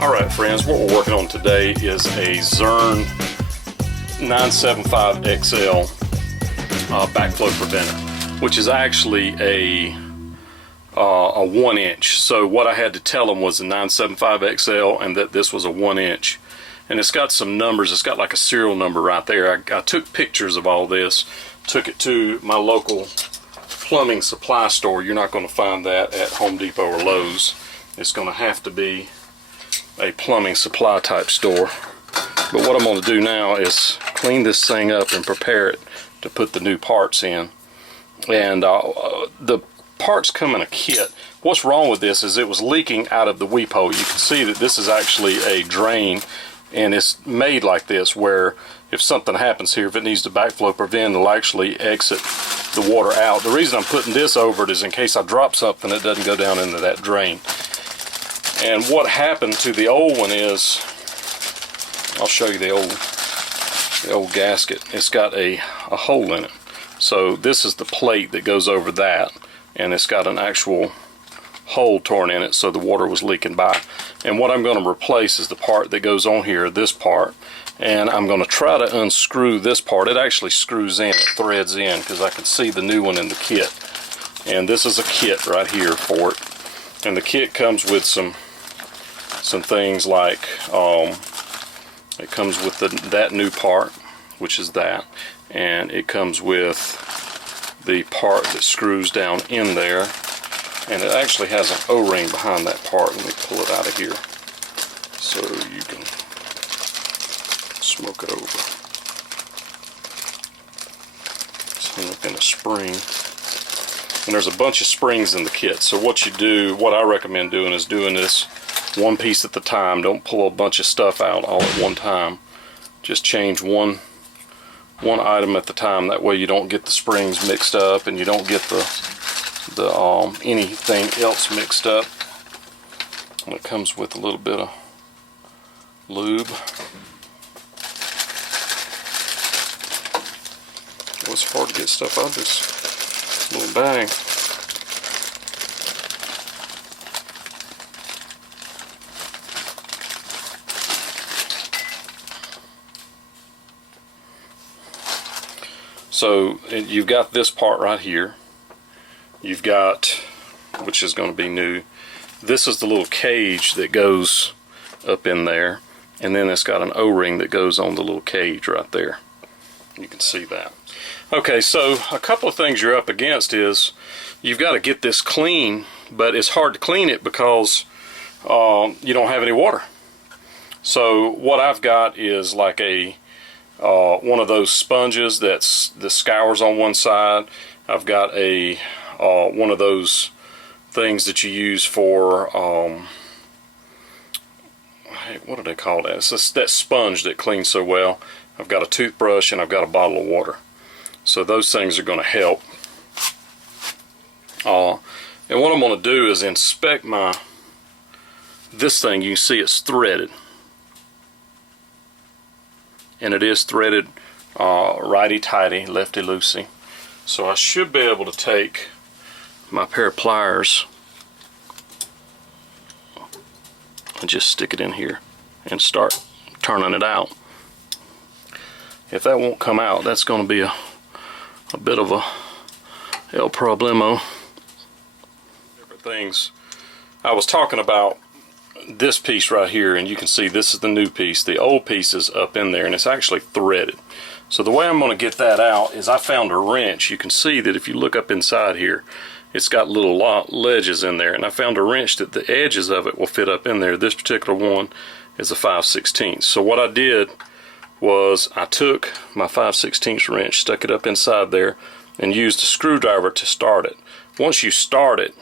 Alright friends, what we're working on today is a Zurn 975XL backflow preventer, which is actually a 1 inch. So what I had to tell them was a 975XL and that this was a 1 inch. And it's got some numbers, it's got like a serial number right there. I took pictures of all this, took it to my local plumbing supply store. You're not going to find that at Home Depot or Lowe's. It's going to have to be a plumbing supply type store. But what I'm going to do now is clean this thing up and prepare it to put the new parts in. And the parts come in a kit. What's wrong with this is it was leaking out of the weep hole. You can see that this is actually a drain, and it's made like this where if something happens here, if it needs to backflow prevent, it'll actually exit the water out. The reason I'm putting this over it is in case I drop something, it doesn't go down into that drain. And what happened to the old one is, I'll show you the old gasket. It's got a hole in it. So this is the plate that goes over that, and it's got an actual hole torn in it, so the water was leaking by. And what I'm going to replace is the part that goes on here, this part, and I'm going to try to unscrew this part. It actually screws in, it threads in, because I can see the new one in the kit. And this is a kit right here for it. And the kit comes with some things like it comes with that new part, which is that, and it comes with the part that screws down in there, and it actually has an O-ring behind that part. Let me pull it out of here so you can smoke it over. So look in a spring, and there's a bunch of springs in the kit. So what you do, what I recommend doing, is doing this one piece at the time. Don't pull a bunch of stuff out all at one time. Just change one item at the time. That way you don't get the springs mixed up and you don't get the anything else mixed up. And it comes with a little bit of lube. Oh, it's hard to get stuff out of this little bag. So you've got this part right here. You've got, which is going to be new, this is the little cage that goes up in there, and then it's got an O-ring that goes on the little cage right there. You can see that. Okay, so a couple of things you're up against is you've got to get this clean, but it's hard to clean it because you don't have any water. So what I've got is like a one of those sponges that scours on one side. I've got a one of those things that you use for what do they call that? It's just that sponge that cleans so well. I've got a toothbrush and I've got a bottle of water. So those things are going to help. And what I'm going to do is inspect this thing. You can see it's threaded. And it is threaded righty-tighty, lefty-loosey. So I should be able to take my pair of pliers and just stick it in here and start turning it out. If that won't come out, that's going to be a bit of a el problemo. Different things. I was talking about this piece right here, and you can see this is the new piece. The old piece is up in there, and it's actually threaded. So the way I'm going to get that out is I found a wrench. You can see that if you look up inside here, it's got little ledges in there, and I found a wrench that the edges of it will fit up in there. This particular one is a 5/16. So what I did was I took my 5/16 wrench, stuck it up inside there, and used a screwdriver to start it. Once you start it,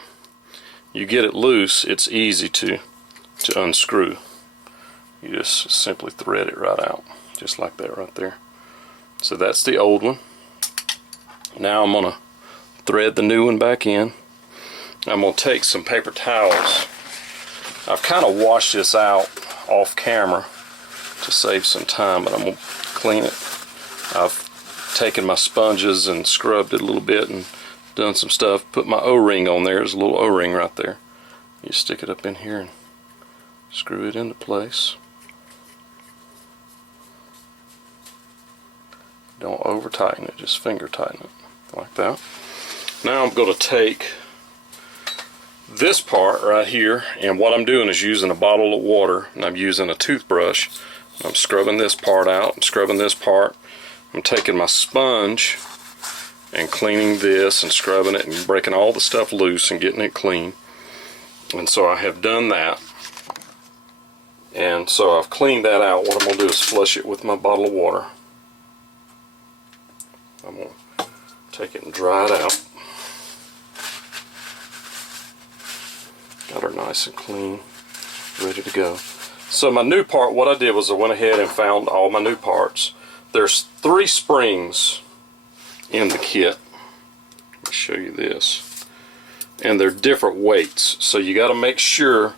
you get it loose, it's easy to unscrew. You just simply thread it right out, just like that right there. So that's the old one. Now I'm going to thread the new one back in. I'm going to take some paper towels. I've kind of washed this out off camera to save some time, but I'm going to clean it. I've taken my sponges and scrubbed it a little bit and done some stuff. Put my O-ring on there. There's a little O-ring right there. You stick it up in here and screw it into place. Don't over tighten it, just finger tighten it like that. Now I'm going to take this part right here, and what I'm doing is using a bottle of water, and I'm using a toothbrush. I'm scrubbing this part out, I'm scrubbing this part. I'm taking my sponge and cleaning this and scrubbing it and breaking all the stuff loose and getting it clean. And so I have done that. And so I've cleaned that out. What I'm going to do is flush it with my bottle of water. I'm going to take it and dry it out. Got her nice and clean, ready to go. So my new part, what I did was I went ahead and found all my new parts. There's 3 springs in the kit. Let me show you this. And they're different weights. So you got to make sure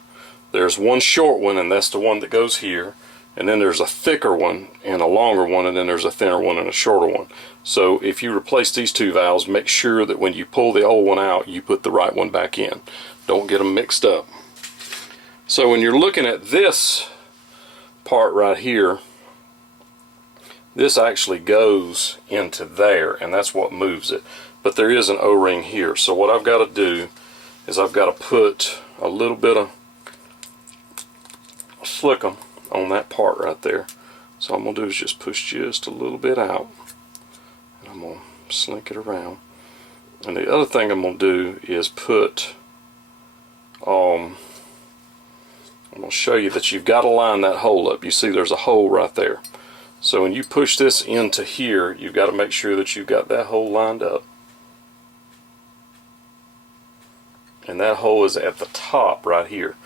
there's one short one, and that's the one that goes here. And then there's a thicker one and a longer one, and then there's a thinner one and a shorter one. So if you replace these 2 valves, make sure that when you pull the old one out, you put the right one back in. Don't get them mixed up. So when you're looking at this part right here, this actually goes into there, and that's what moves it. But there is an O-ring here. So what I've got to do is I've got to put a little bit of slickum on that part right there. So all I'm going to do is just push just a little bit out, and I'm going to slink it around. And the other thing I'm going to do is put I'm going to show you that you've got to line that hole up. You see there's a hole right there. So when you push this into here, you've got to make sure that you've got that hole lined up. And that hole is at the top right here.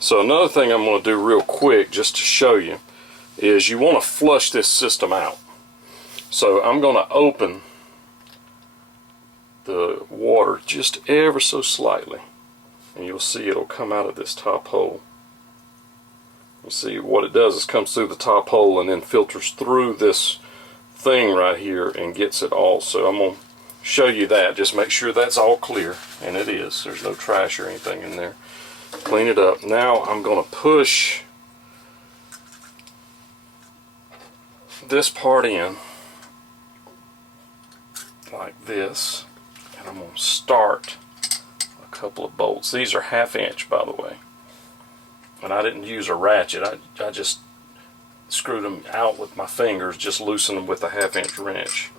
So another thing I'm going to do real quick just to show you is you want to flush this system out. So I'm going to open the water just ever so slightly, and you'll see it'll come out of this top hole. You see what it does is comes through the top hole and then filters through this thing right here and gets it all. So I'm going to show you that. Just make sure that's all clear, and it is. There's no trash or anything in there. Clean it up. Now I'm going to push this part in like this, and I'm going to start a couple of bolts. These are 1/2 inch, by the way, and I didn't use a ratchet. I just screwed them out with my fingers, just loosened them with a 1/2 inch wrench,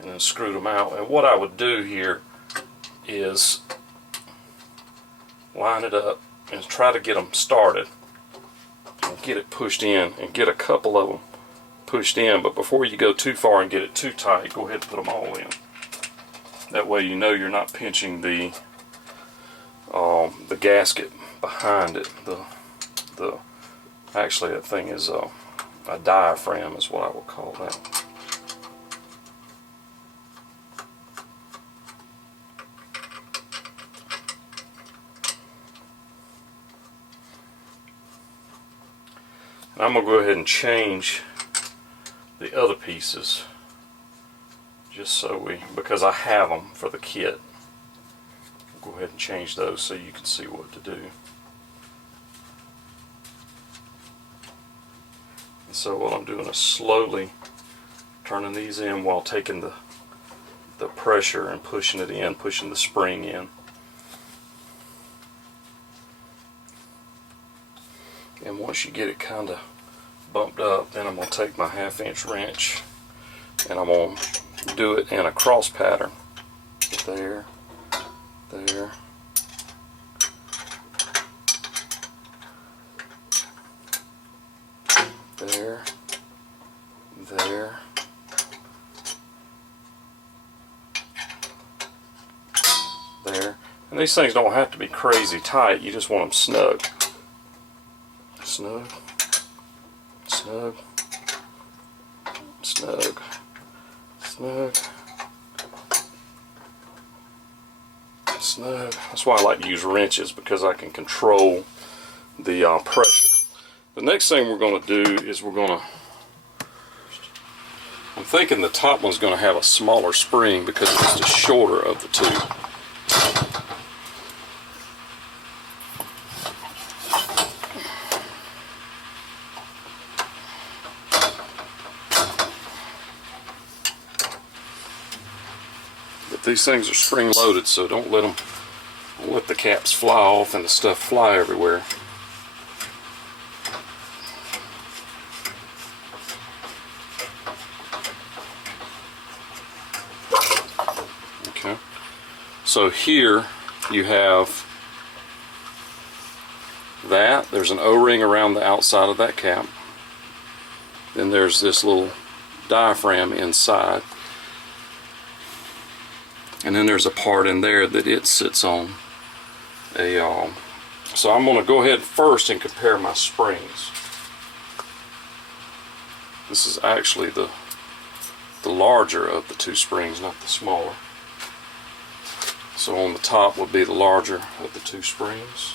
and then screwed them out. And what I would do here is line it up and try to get them started and get it pushed in, and get a couple of them pushed in. But before you go too far and get it too tight, go ahead and put them all in. That way you know you're not pinching the gasket behind it. Actually that thing is a diaphragm is what I would call that. And I'm going to go ahead and change the other pieces, just so because I have them for the kit. We'll go ahead and change those so you can see what to do. And so what I'm doing is slowly turning these in while taking the pressure and pushing it in, pushing the spring in. And once you get it kind of bumped up, then I'm going to take my 1/2 inch wrench and I'm going to do it in a cross pattern. There, there, there, there, there. And these things don't have to be crazy tight, you just want them snug. Snug, snug, snug, snug, snug. That's why I like to use wrenches, because I can control the pressure. The next thing we're going to do is I'm thinking the top one's going to have a smaller spring because it's the shorter of the two. But these things are spring loaded, so don't let the caps fly off and the stuff fly everywhere. Okay, so here you have that. There's an O-ring around the outside of that cap. Then there's this little diaphragm inside. And then there's a part in there that it sits on. So I'm going to go ahead first and compare my springs. This is actually the larger of the two springs, not the smaller. So on the top would be the larger of the two springs.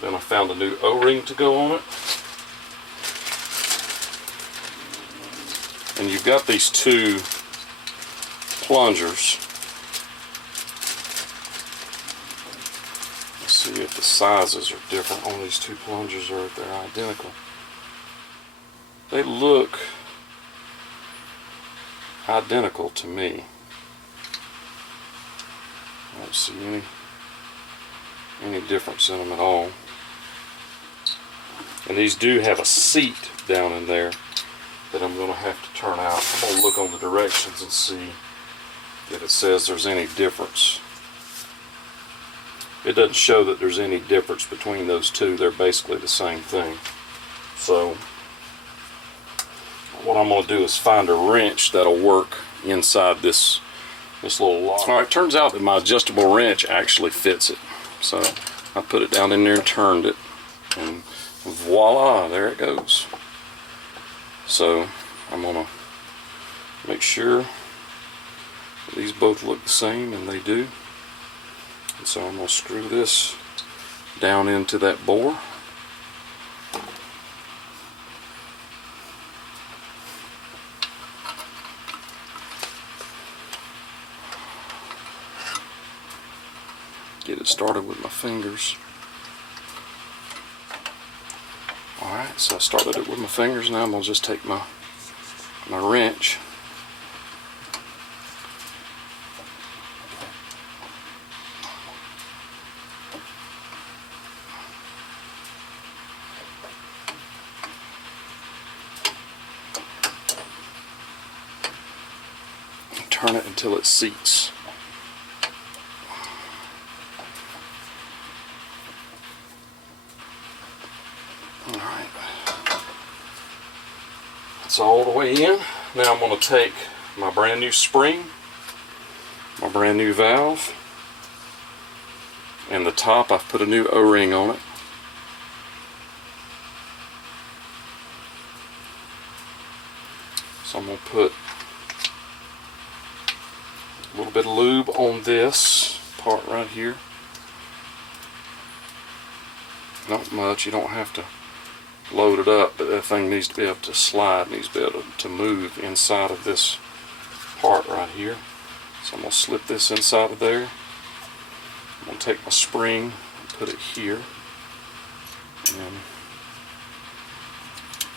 Then I found a new O-ring to go on it. And you've got these two plungers. Let's see if the sizes are different on these two plungers or if they're identical. They look identical to me. I don't see any difference in them at all. And these do have a seat down in there that I'm going to have to turn out. I'm going to look on the directions and see if it says there's any difference. It doesn't show that there's any difference between those two. They're basically the same thing. So what I'm going to do is find a wrench that'll work inside this little lock. Alright, it turns out that my adjustable wrench actually fits it. So I put it down in there and turned it, and voila, there it goes. So I'm going to make sure that these both look the same, and they do. And so I'm going to screw this down into that bore. Get it started with my fingers. Alright, so I started it with my fingers. Now I'm going to just take my wrench and turn it until it seats. Alright, that's all the way in. Now I'm going to take my brand new spring, my brand new valve, and the top I've put a new O-ring on it. So I'm going to put a little bit of lube on this part right here. Not much, you don't have to load it up, but that thing needs to be able to slide, needs to be able to move inside of this part right here. So I'm going to slip this inside of there. I'm going to take my spring and put it here, and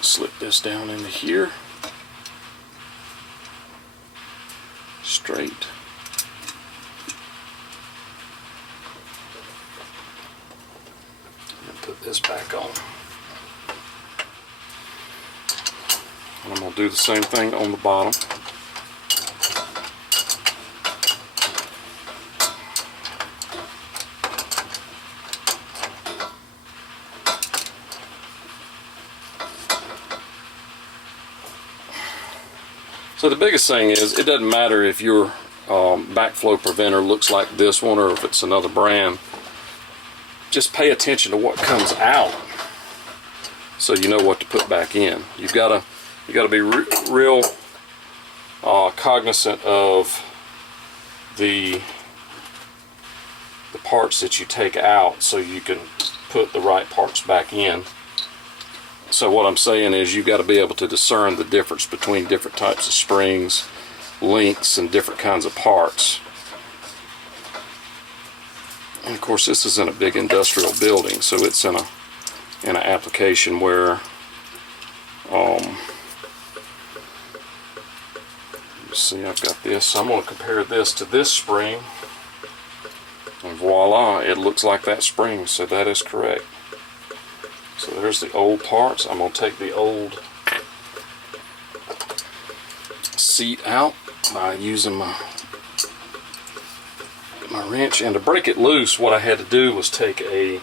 slip this down into here, straight. And put this back on. And I'm going to do the same thing on the bottom. So the biggest thing is, it doesn't matter if your backflow preventer looks like this one or if it's another brand. Just pay attention to what comes out so you know what to put back in. You got to be real cognizant of the parts that you take out so you can put the right parts back in. So what I'm saying is, you've got to be able to discern the difference between different types of springs, links, and different kinds of parts. And of course, this is in a big industrial building, so it's in an application where See, I've got this. I'm going to compare this to this spring, and voila, it looks like that spring, so that is correct. So there's the old parts. I'm going to take the old seat out by using my wrench, and to break it loose, what I had to do was take a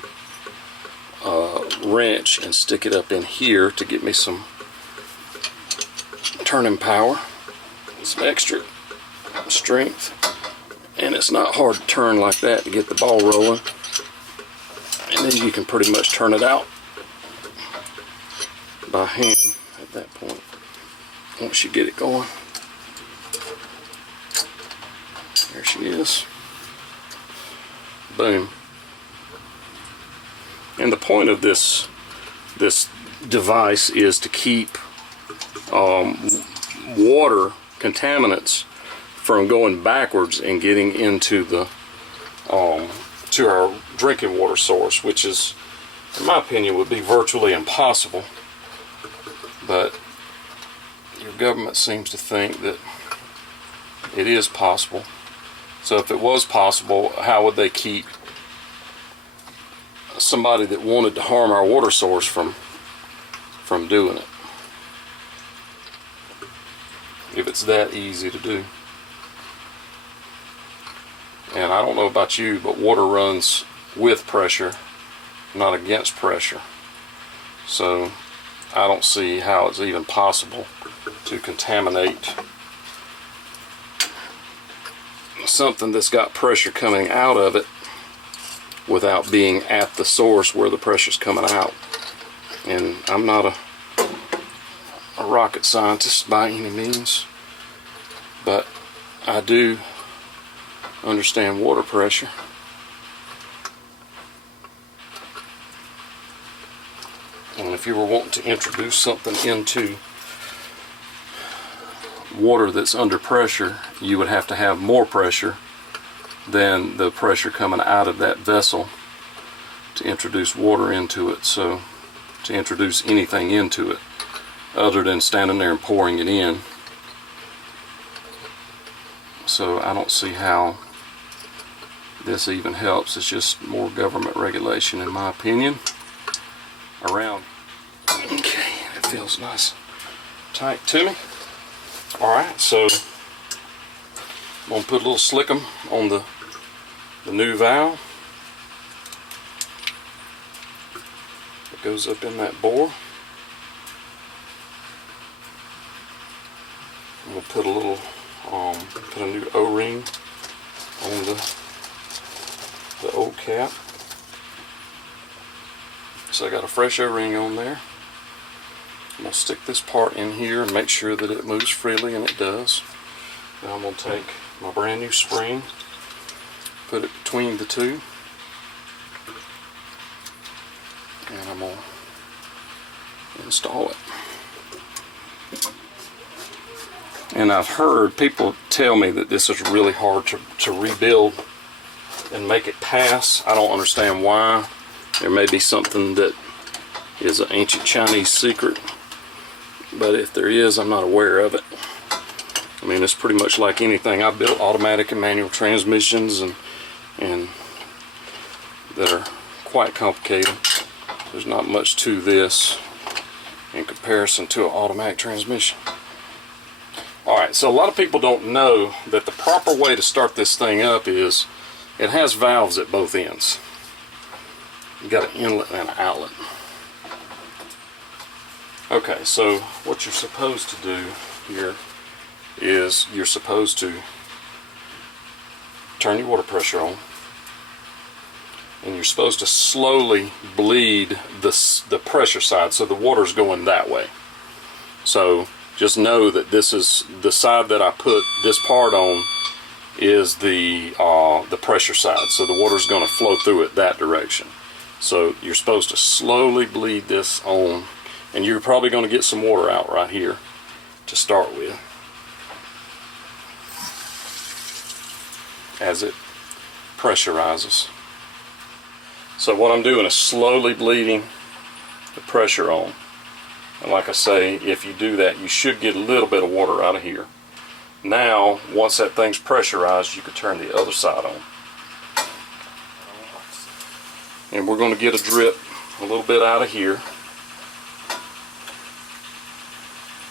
wrench and stick it up in here to get me some turning power, some extra strength, and it's not hard to turn like that to get the ball rolling, and then you can pretty much turn it out by hand at that point once you get it going. There she is. Boom. And the point of this device is to keep water contaminants from going backwards and getting into the to our drinking water source, which is, in my opinion, would be virtually impossible. But your government seems to think that it is possible. So if it was possible, how would they keep somebody that wanted to harm our water source from doing it, if it's that easy to do? And I don't know about you, but water runs with pressure, not against pressure. So I don't see how it's even possible to contaminate something that's got pressure coming out of it without being at the source where the pressure's coming out. And I'm not a rocket scientist by any means, but I do understand water pressure. And if you were wanting to introduce something into water that's under pressure, you would have to have more pressure than the pressure coming out of that vessel to introduce water into it. So to introduce anything into it other than standing there and pouring it in. So I don't see how this even helps. It's just more government regulation, in my opinion, around. Okay, it feels nice tight to me. Alright, so I'm going to put a little slickum on the new valve that goes up in that bore. I'm going to put a little, put a new O-ring on the old cap. So I got a fresh O-ring on there. I'm going to stick this part in here and make sure that it moves freely, and it does. Now I'm going to take my brand new spring, put it between the two, and I'm going to install it. And I've heard people tell me that this is really hard to rebuild and make it pass. I don't understand why. There may be something that is an ancient Chinese secret, but if there is, I'm not aware of it. I mean, it's pretty much like anything. I've built automatic and manual transmissions and that are quite complicated. There's not much to this in comparison to an automatic transmission. Alright, so a lot of people don't know that the proper way to start this thing up is it has valves at both ends. You got an inlet and an outlet. Okay, so what you're supposed to do here is you're supposed to turn your water pressure on, and you're supposed to slowly bleed the pressure side, so the water's going that way. So just know that this is the side that I put this part on is the pressure side, so the water's going to flow through it that direction. So you're supposed to slowly bleed this on, and you're probably going to get some water out right here to start with as it pressurizes. So what I'm doing is slowly bleeding the pressure on. And like I say, if you do that, you should get a little bit of water out of here. Now, once that thing's pressurized, you can turn the other side on. And we're going to get a drip a little bit out of here.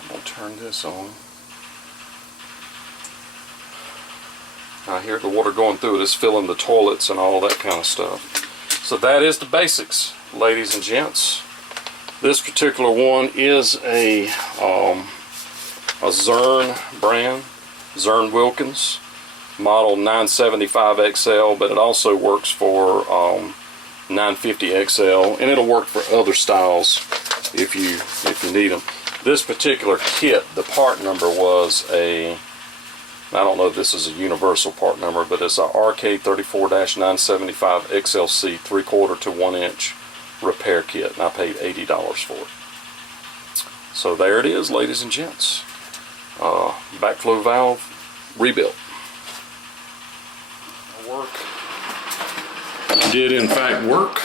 I'm going to turn this on. I hear the water going through it. It's filling the toilets and all that kind of stuff. So that is the basics, ladies and gents. This particular one is a Zurn brand, Zurn Wilkins, model 975XL, but it also works for 950XL, and it'll work for other styles if you need them. This particular kit, the part number was I don't know if this is a universal part number, but it's a RK34-975 XLC 3/4 to 1 inch repair kit, and I paid $80 for it. So there it is, ladies and gents. Backflow valve rebuilt. Work. Did in fact work.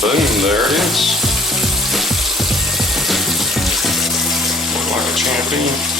Boom, there it is. Look like a champion.